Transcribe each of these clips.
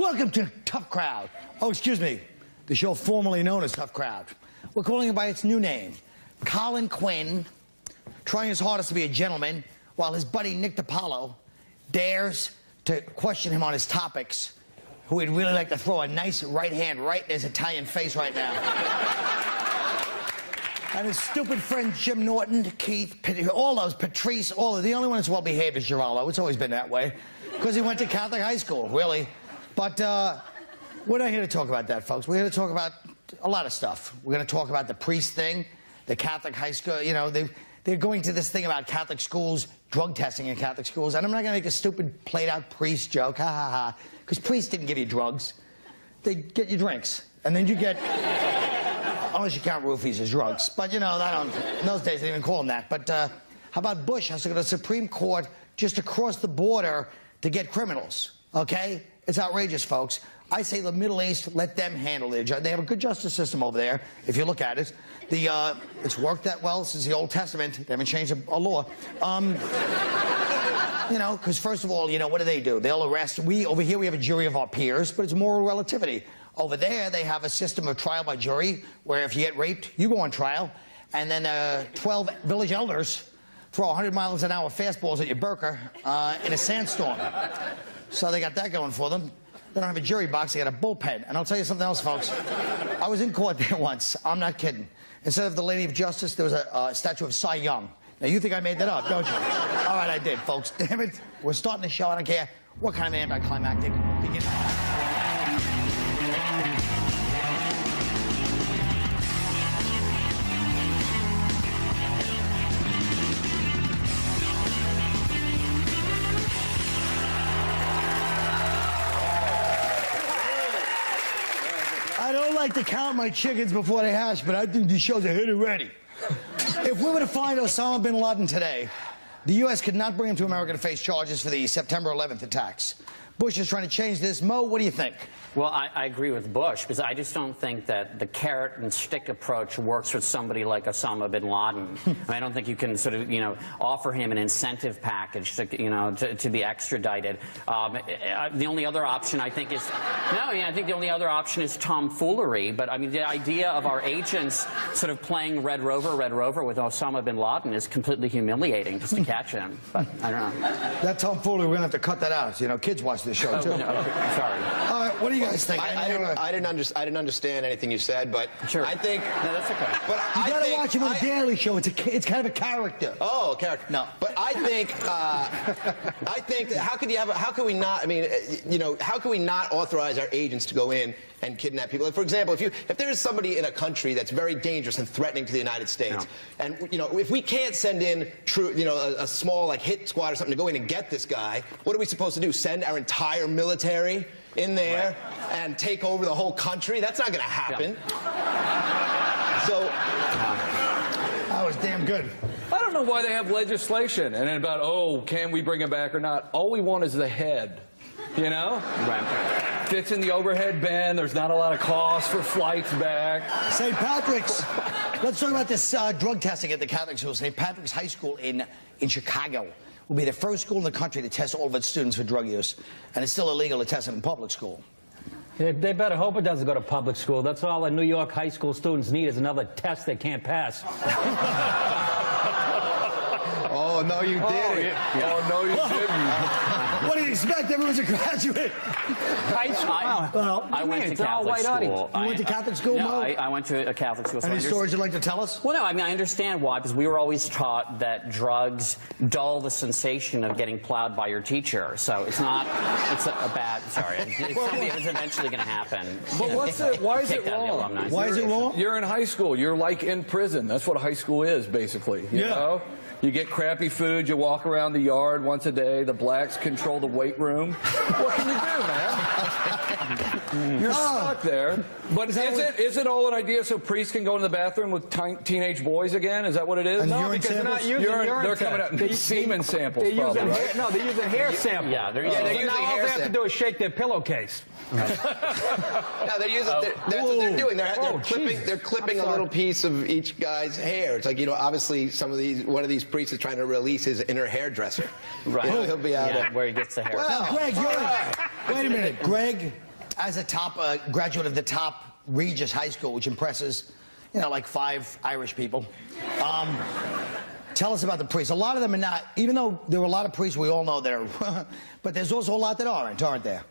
Welcome to Tough Crowd. Oh, excuse me, the show formerly known as Tough Crowd. We're calling it by its new name. Colin Quinn, trying his hardest to be a gentleman, while his buddy Nick DiPaolo dares to question him on his topics, who would really like to throw a nice right hand right in his Italian face right now. And his stupid friend Jim Norton, Keith, all those, Patrice, all of the only one that's well behaved is Giraldo. It's always been that way, because he went to Catholic high school, really. But we're not here to talk about that, folks. We're here to talk about a lot of stuff. We're going to talk about the priest thing, the Catholic high school. You know, they're going to this thing about Catholic schools, drug testing in Catholic schools. And I'm not going to make a stupid played-out priest joke, ha, ha, ha. Because priests didn't give you drugs. They get you drinks. And then you get, unless you count roofies as drugs. But, you know, in those days, they didn't even call them that. But how about Bush has to go to the Supreme Court just to cross the border to get criminals, okay? It's outrageous, folks. I say the Middle East, let them handle their justice. They have a good justice system over there, if you look at it. It's worked that well since the Old Testament. They haven't changed a law. You know, because first of all, you know, what do? They'll arrest. Over here, we have a jury of our peers, but it's moral relativity. Over there, they have a system of trial by jury, where if you get raped, you go on trial, and then 12 village elders throw 100-mile-an-hour fastballs at your burqa in a sandstorm. So they got that going for them. They don't have a jury box, they got a bullpen. And I'll tell you something else, folks. I was in court there once. I'm not kidding. Instead of the Lady of Justice, there was a statue of Cy Young. Now, you think I made that up, don't you? All right, I did, folks. Damn it. We're starting the show. I don't care what kind of anticlimactic beginning. I don't like to count my chickens before they hatch, but I think these shows are hit already. If we were to find Osama bin Laden today, the U.S. could not bring him to America to face charges for the September 11th attacks. Bush is trying to change this. Mo, what do you think? Well, I agree with Bush, because I just don't think that the carrot and stick approach works with somebody like Osama bin Laden. I don't think you can sort of, you know, offer him an incentive package to, you know, to be extradited. The only other option, I think, is I think the only other option is tomfoolery. But I mean, the idea of our agents sort of playing Red Rover with Osama bin Laden is completely humiliating just to catch him. But I don't know. That tomfoolery, we're gonna have to cut that out. You know, kids watch this show too. No, sorry. All right, what do you guys think? I didn't understand anything you said, but sure. I think no, that's okay. But you gotta watch him on the Daily Show. It's kind of a character. Oh, a character. No, but I think how can we not? I mean, you know, how can we not authorize our agents to go in and kidnap people? Like, for example, if there is somebody in a country that's very dangerous and threatening to the United States, and you know, if we can't send in a small like hit squad or something to go in and get this guy, what are we supposed to do? Send our entire military in there and take over the whole country? That's not going to happen. Yeah. So that was damn good. I don't know why they have legislation and then about, oh, can we bring him back or not? All we want is the head, you know? Right. Fits in the overhead bin. There's not a lot of cost for flights back. St. Patrick's. Let's talk about this drug testing at the Catholic school. St. Patrick's High School in Chicago will be the first school in the country to test all of its students for drug use. And it's still illegal to test them in public school. They better hope it doesn't go to public school. That's all the New York high school students need is another test they can't pass. Oh, no, you didn't. Yeah. Oh, no, you didn't. What do you expect? Everyone's a graduate. High school? Well, I went to Catholic school. You went to Catholic school, No, Mo? I went to a Catholic school. Any stories you'd like to tell us? Well, no, I mean, I understand why, because we were always taught that drugs dull the sensation of getting plowed by your teacher. So it's not, it's a bad, sorry. It's eventually going to happen. But why is it wrong? Why is it wrong? You're in high school. You're like in prison. That's what high school is, basically. You know? You get crappy food, you walk around the yard once a day, the blacks control the weight room. What can you do, man? You're stuck there. But is it all an idea so priests can go in the bathroom with teenage boys again? Is that what it is? And No, urine because they're not samples? using urine They're coming out in semen samples, They're probably, using right? No, they're using hair samples. Yeah, they're they're using using Now all hair they have to samples. do is shake their pillowcase. No, they're using. That's what they're doing. They're clipping a little piece of each guy's hair. It's like, you know, obviously one of these priests is trying to release his inner hairdresser. Right. You know, he'll be out where he gets the hair. Well, Greg, wait a minute. Greg, as a top graduate of the top Regis High School, which impresses, you know, like 5 Irish people. Tell us about the priests. A lot of them are not, even though there are a lot of priests we all know that are, but there's also a lot that aren't there?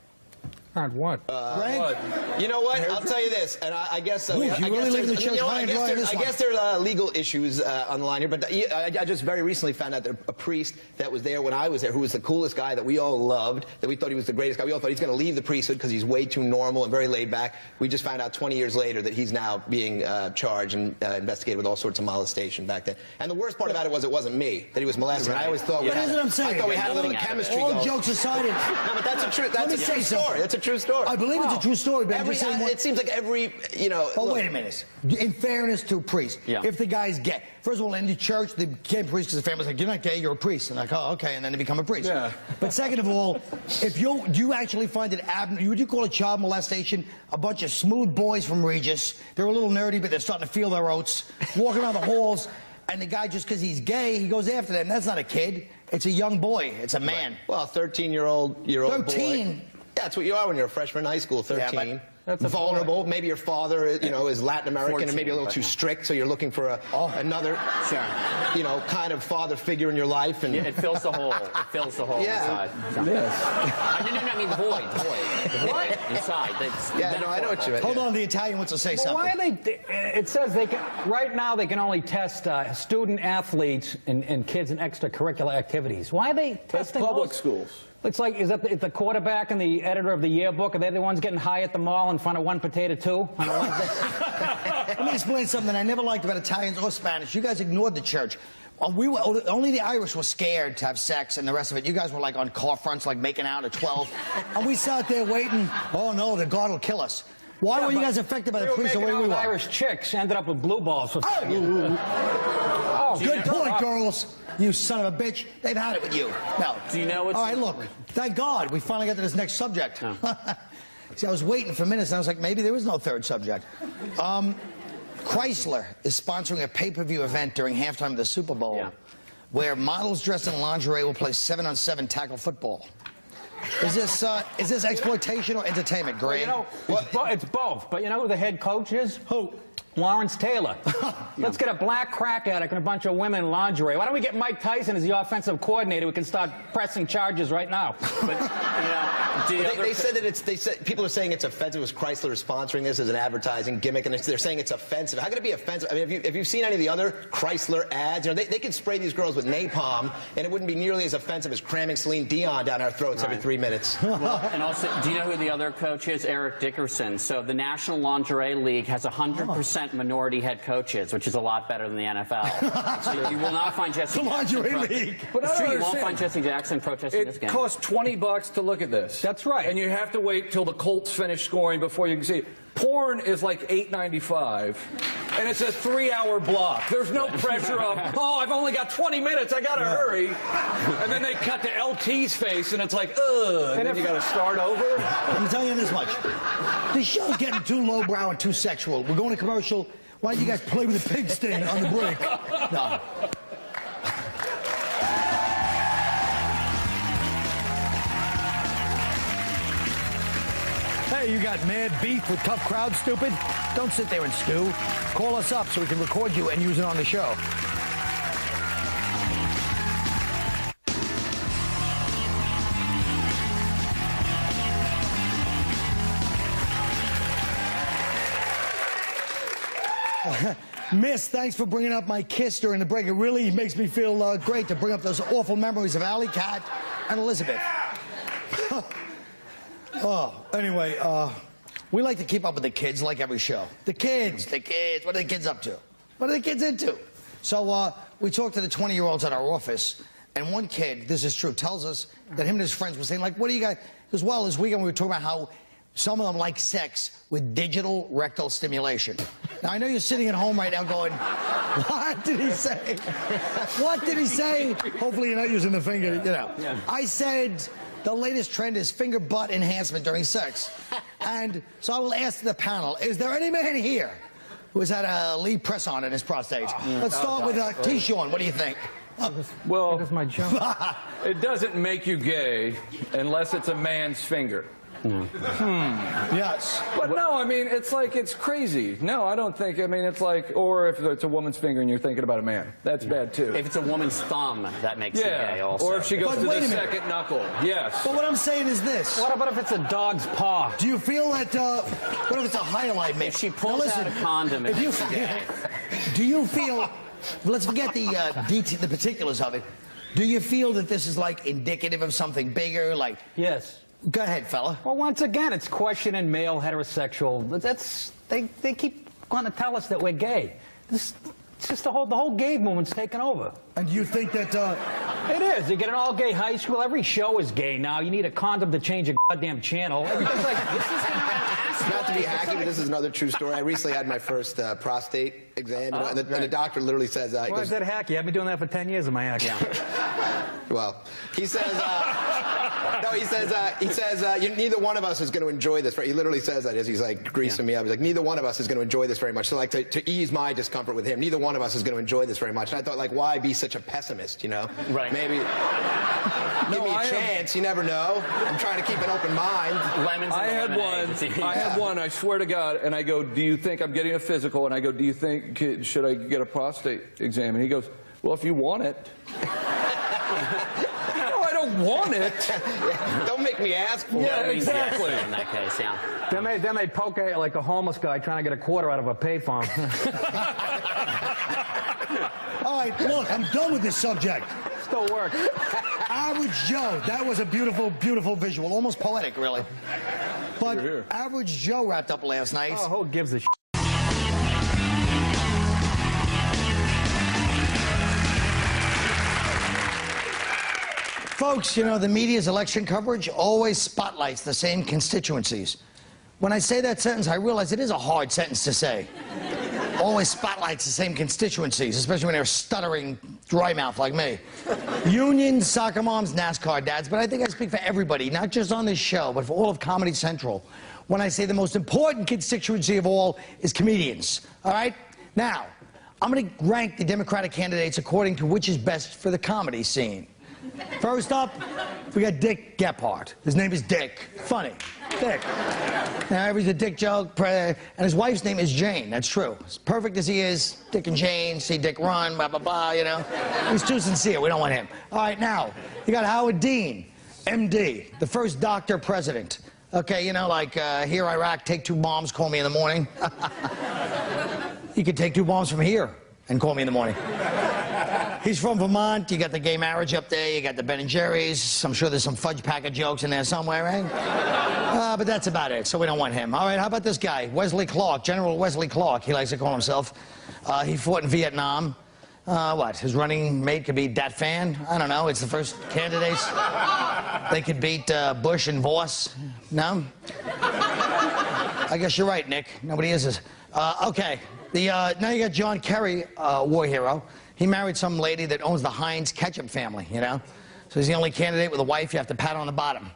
Aren't what? Greg? You know what? I'll tell you this, and I guess you really live in the church high and dry on this I one. guess there are legal issues online here, but I just very recently found out that a priest that was there when I was there, who was the coolest guy that we all loved, that we thought he was the greatest guy. We all thought he's going to leave the priesthood because he's way too normal and very laid back. We just found out 20 years later that he's now being charged and investigated with all sorts of molestation back then. And the worst part about it was it wasn't me that he was molested. Right. I always thought we That's what I'm saying. I thought we had a little chemistry All going. jokes aside, No, but that's a true. That's Let me a say true something. story. That's a true story. I believe it's a true story, but I'm just saying it seems like every, you know. Oh, look, wait a minute. In fairness to a priest, Yeah. if the guy's gay, first of all, in the church, they became priests because the family's like, you're not gay, you're a priest. And like, oh, okay, and then they become a priest. Yeah. But second of all, do you actually find it would you call it child molestation? A bunch of smooth boys from Regis, they're a little nerdy, but they're starting to feel their oats, walking around the halls, and the guy, just because he's gay, he goes after them. That's not a kid. It's a young boy. It's a man. Well, 13-year-old boy. 13? That's what you are when you're a freshman in high school, 13. Yeah, That's a vulnerable. Maybe your father, you know, is Latin American 14, and maybe a little but too no. strict, so you're looking for another, Sure. you know, kind of father figure in your life. And Yeah, it fills the hole. It fills the hole Yeah. inside. No, I mean the void. The void inside. That's yeah, no, I know what you mean. Hold on, the Italian wants to say Well, something. why are they? It says they can. Right now, they can only test student athletes and kids in extracurricular activities. Why are they That's testing public those? schools. It's like, is that the quarterback and the editor of the yearbook? Are they the ones getting high at the mall in front of 1 potato 2 on a Wednesday? Let me explain something I never liked about Italians or Spanish. You guys ignored the church. Only the Irish were scared to have sex, and the rest of it, you guys were like on car fronts, like making out at 12. And we sat there waiting. Oh no, the God will kill us. Why were you guys affected by the priest the way we were? Irish chicks ended up with blue balls. Oh, Good point, girls. You son of a bitch. They've had it with you. No. Do you know what's... All right, look. Thank God we finally got to this next subject. See, I was waiting for minutes, and I was like, maybe there is no third subject. Chrysler is sponsoring a pay-per-view event during halftime of the Super Bowl where models dressed in lingerie will play 7-on-7 tackle football. Is this exploitation or entertainment, Greg? Well, you know, it's both. But you know who the head coach is? Who? Lawrence Taylor. Let's get a black crack addict and a bunch of women in lingerie. Why don't we get Mike Tyson as the offensive coordinator? We can start pressing charges right now. But, you know, they said that they said people are saying it's offensive. Was Chrysler sponsoring this as an advertising gimmick, and they're saying it's offensive. How can it be offensive? I mean, have you seen any of the other Chrysler ads? You know, they could spray these girls with napalm, and it wouldn't be nearly as offensive as cramming Celine Dion down our throats every 3 minutes. Well, and also, do you know who the other coach is? Eric Dickerson. So the National Lingerie League has 100% minority head coaches, which is a lot better than the NFL. So you will not find Jesse Jackson. But It's I true, don't you won't understand. find Jesse Jackson protesting this It game. costs $20 to look at this. That's right. And you have to wait till the Colts finish scoring before you can see it. Porn is like $8.95, and it's a 3-hour block. There's no pressure of, oh, I've only got 20 minutes, I gotta hurry. And then they cut to LT's face, and it's like, ugh, and then you gotta start over. I'm telling you this much. This show's getting too lowbrow and too sexual. We're going to commercial. Why don't you guys play with the pig sting on the break? No. Hey, you got mad beef with tough crowd, stupid? Don't sit there and stew. Call us up so we can record you and use it on the show. Miss, thanks for bringing up my kiss during the break. It really makes me feel great to bring up those awful memories of Alley Cat and Elizabeth. Anyway, we like to keep up with the kids like every show. The kids, what are the kids up to? What are the kids into? So we talked to the 20-year-olds at our office, and one kid, this is true, tells us that him and his friends were saying, like, what do you guys, because, well, this weekend we were talking about how some of them like sex with digital rectal stimulation. Now, I know you're sitting at home right now going, what did he say? What did he say? Hopefully you're not using the finger, you know. Yeah. I said the latest trend is finger butt enhancement during sex. And so I will ask the panel, is there any man here who has had a lead press on in his prostate? Let's start with T-Sean. What do you think? Well, That is my joke. it doesn't make you gay unless it's a man's finger. Yes. But no, I mean, it's like, it's crazy. No, I don't think, I mean, it's like, or if it's a woman's finger and you're thinking about a man, that's bad too. If it's a woman's thumb, that makes you gay also. Or if she goes But to wait the a minute. second knuckle, yes. But what I'm saying is this. What about if it's a dog's paw? Do you feel that, what if it's a highlight mix? If she pulls out a condom, if you, it's gay. do you feel, let's forget the particulars of it. Do you feel that this is like indicative of something bigger? Like, Yes. go ahead, fella. Well, once again, it's questioning male heterosexual. They keep going to tell us that we're gay. It's just the whole gay movement's taken over. And you think that, It is. You get an all-gay high school. Every show is gay now. You need a condom to change a goddamn channel. Everything's like, this is Not to be hacky, but this is another true story. I recently had my first prostate exam, and the doctor literally says, he why is goes, that hacky? I've been doing that for 10 years of my act. well, he says, no, he says, neither one of us is going to enjoy this. He literally says that as he's like greasing me up. He's like, neither one of us is going to enjoy this very much. So like to ease my discomfort with him, neither one of us is going to enjoy this very much. And I thought, like, why be such a pessimist, you know? Right. Maybe give me a chance. You never know. I'm trying to keep an open mind. Lemons I had one, I swear to God, and I go, do you think I'm getting a physical? And I go, do you think, should I get a prostate exam? And he goes, well, if you want it. No, I don't want it. Don't make me ask for it. Yeah, exactly. In that case, yeah. Then they poke at you like a homeless guy trying to get a quarter out of a payphone. all right, look, I'm done with this subject. Still works. Average Joe. That was a beautiful, beautiful visual. Almost poetic, really. But Average Joe wrapped up last night. Oh, who gives a shit? Folks, you know, the media's election coverage always spotlights the same constituencies. When I say that sentence, I realize it is a hard sentence to say. Always spotlights the same constituencies, especially when they're stuttering dry mouth like me. Unions, soccer moms, NASCAR dads, but I think I speak for everybody, not just on this show, but for all of Comedy Central, when I say the most important constituency of all is comedians, all right? Now, I'm going to rank the Democratic candidates according to which is best for the comedy scene. First up, we got Dick Gephardt. His name is Dick. Funny. Dick. Now, he's a dick joke, and his wife's name is Jane. That's true. As perfect as he is, Dick and Jane, see Dick run, blah, blah, blah, you know. He's too sincere. We don't want him. All right, now, you got Howard Dean, MD, the first doctor president. Okay, you know, like, here, Iraq, take 2 bombs, call me in the morning. He could take 2 bombs from here and call me in the morning. He's from Vermont. You got the gay marriage up there. You got the Ben & Jerry's. I'm sure there's some fudge packet jokes in there somewhere, right? But that's about it, so we don't want him. All right, how about this guy, Wesley Clark, General Wesley Clark, he likes to call himself. He fought in Vietnam. What, his running mate could be Dat Phan? I don't know. It's the first candidates. They could beat Bush and Voss. No? I guess you're right, Nick. Nobody is this. Okay. Now you got John Kerry, war hero. He married some lady that owns the Heinz ketchup family, you know? So he's the only candidate with a wife you have to pat on the bottom.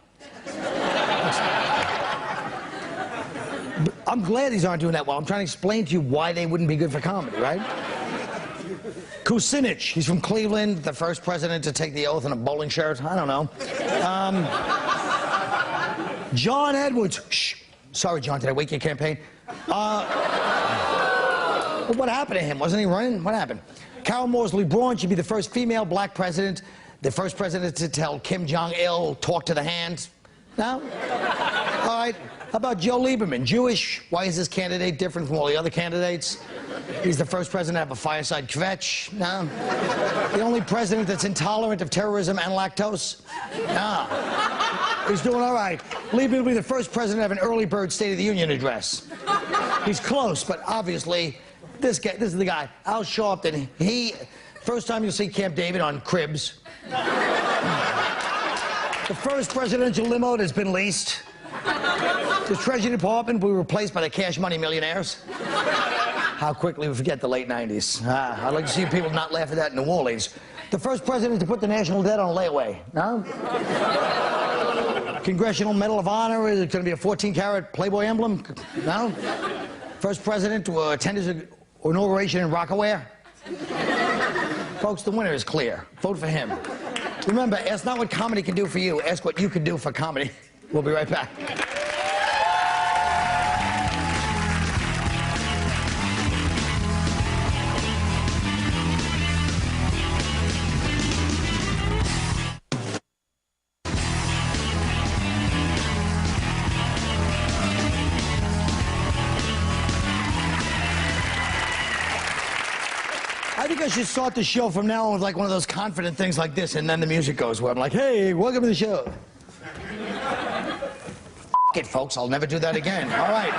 I'm glad these aren't doing that well. I'm trying to explain to you why they wouldn't be good for comedy, right? Kucinich, he's from Cleveland, the first president to take the oath in a bowling shirt. I don't know. John Edwards. Shh. Sorry, John, did I wake your campaign? What happened to him? Wasn't he running? What happened? Carol Moseley Braun should be the first female black president, the first president to tell Kim Jong-il, talk to the hand. No? All right. How about Joe Lieberman? Jewish. Why is this candidate different from all the other candidates? He's the first president to have a fireside kvetch. No? The only president that's intolerant of terrorism and lactose? No. He's doing all right. Lieberman will be the first president to have an early bird State of the Union address. He's close, but obviously, this is the guy, Al Sharpton. First time you'll see Camp David on Cribs. The first presidential limo that's been leased. The Treasury Department will be replaced by the cash money millionaires. How quickly we forget the late 90s. I'd like to see people not laugh at that in New Orleans. The first president to put the national debt on layaway. No? Congressional Medal of Honor is going to be a 14-karat Playboy emblem. No? First president to attend his inauguration in Rockaware. Folks, the winner is clear. Vote for him. Remember, ask not what comedy can do for you, ask what you can do for comedy. We'll be right back. I think I should start the show from now on with like one of those confident things like this, and then the music goes where I'm like, hey, welcome to the show. It, folks, I'll never do that again. All right.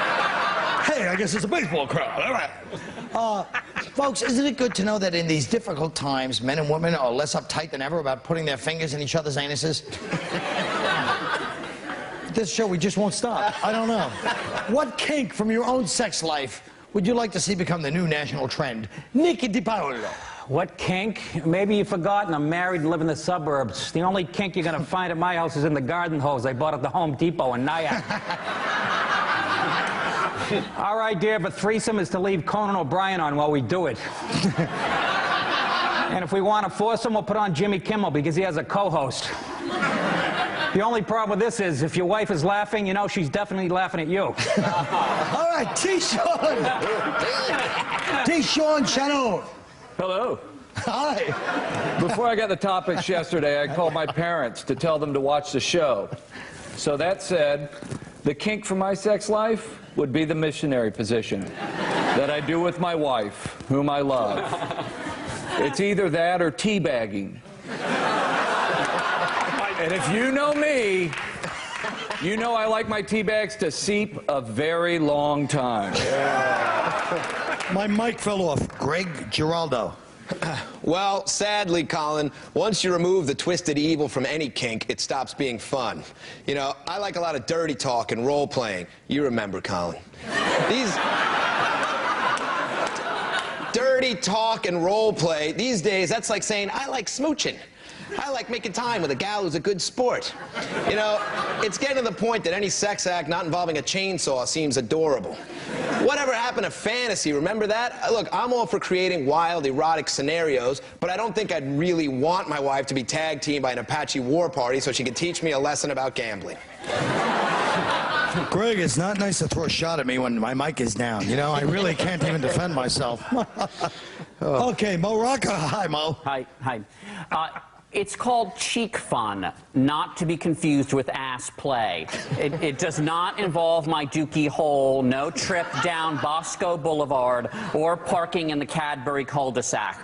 Hey, I guess it's a baseball crowd. All right. Folks, isn't it good to know that in these difficult times, men and women are less uptight than ever about putting their fingers in each other's anuses? This show, we just won't stop. I don't know. What kink from your own sex life would you like to see become the new national trend? Nick DiPaolo. What kink? Maybe you've forgotten I'm married and live in the suburbs. The only kink you're going to find at my house is in the garden hose I bought at the Home Depot in Nyack. Our idea of a threesome is to leave Conan O'Brien on while we do it. And if we want to force him, we'll put on Jimmy Kimmel because he has a co-host. The only problem with this is if your wife is laughing, you know she's definitely laughing at you. All right, T-Sean. T-Sean Shannon. Hello. Hi. Before I got the topics yesterday, I called my parents to tell them to watch the show. So that said, the kink for my sex life would be the missionary position that I do with my wife, whom I love. It's either that or teabagging. And if you know me, you know I like my tea bags to seep a very long time. My mic fell off. Greg Giraldo. Well, sadly, Colin, once you remove the twisted evil from any kink, it stops being fun. You know, I like a lot of dirty talk and role-playing. You remember, Colin. These dirty talk and role-play, these days, that's like saying, I like smooching. I like making time with a gal who's a good sport. You know, it's getting to the point that any sex act not involving a chainsaw seems adorable. Whatever happened to fantasy, remember that? Look, I'm all for creating wild, erotic scenarios, but I don't think I'd really want my wife to be tag teamed by an Apache war party so she could teach me a lesson about gambling. Greg, it's not nice to throw a shot at me when my mic is down. You know, I really can't even defend myself. Okay, Mo Rocca. Hi, Mo. Hi. It's called cheek fun, not to be confused with ass play. It does not involve my dookie hole, no trip down Bosco Boulevard, or parking in the Cadbury cul-de-sac.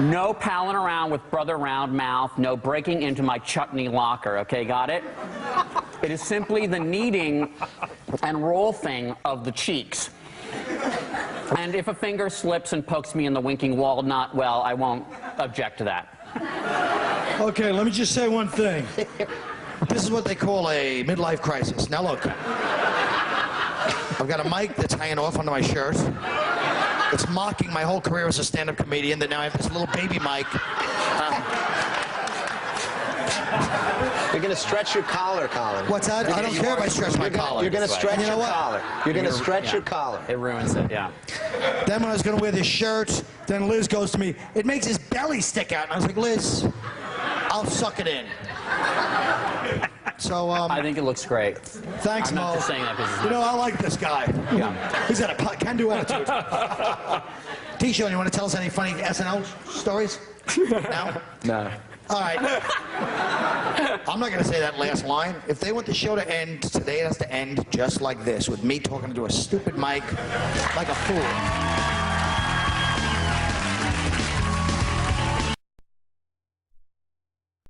No palling around with Brother Roundmouth, no breaking into my chutney locker, okay, got it? It is simply the kneading and rolling of the cheeks. And if a finger slips and pokes me in the winking walnut, well, I won't object to that. Okay, let me just say one thing. This is what they call a midlife crisis. Now look, I've got a mic that's hanging off under my shirt. It's mocking my whole career as a stand-up comedian, that now I have this little baby mic. You're going to stretch your collar, Colin. What's that? I don't care if I stretch my collar. You're going to stretch You know your what? collar. You're going to stretch your collar. It ruins it, yeah. Then when I was going to wear this shirt, then Liz goes to me, it makes his belly stick out. And I was like, Liz, I'll suck it in. So, I think it looks great. Thanks, I'm Mo. not just saying that because You know, I like this guy. Yeah. He's got a can-do attitude. T-Sean, you want to tell us any funny SNL stories? No? No. All right. I'm not going to say that last line. If they want the show to end, today it has to end just like this, with me talking to a stupid mic like a fool.